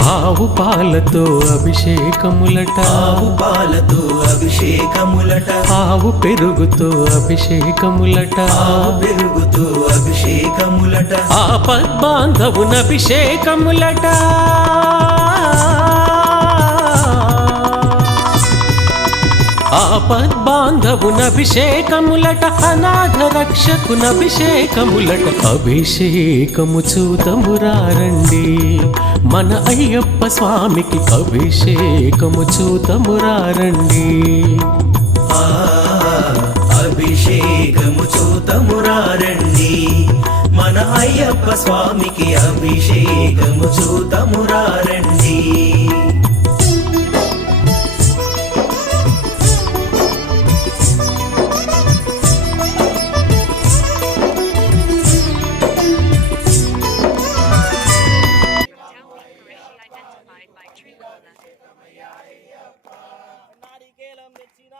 ఆవు పాలతో అభిషేకములట, ఆవు పాలతో అభిషేకములట, ఆవు పెరుగుతో అభిషేకములట, ఆవు పెరుగుతో అభిషేకములట, ఆపద్బాంధవున అభిషేకములట, ఆపద్బాంధవున అభిషేకములట, అనాథ రక్షకున అభిషేకములట. అభిషేకము చూతమురారండి మన అయ్యప్ప స్వామికి, అభిషేకము చూతమురారండి. అభిషేకము చూతమురారండి మన అయ్యప్ప స్వామికి, అభిషేకము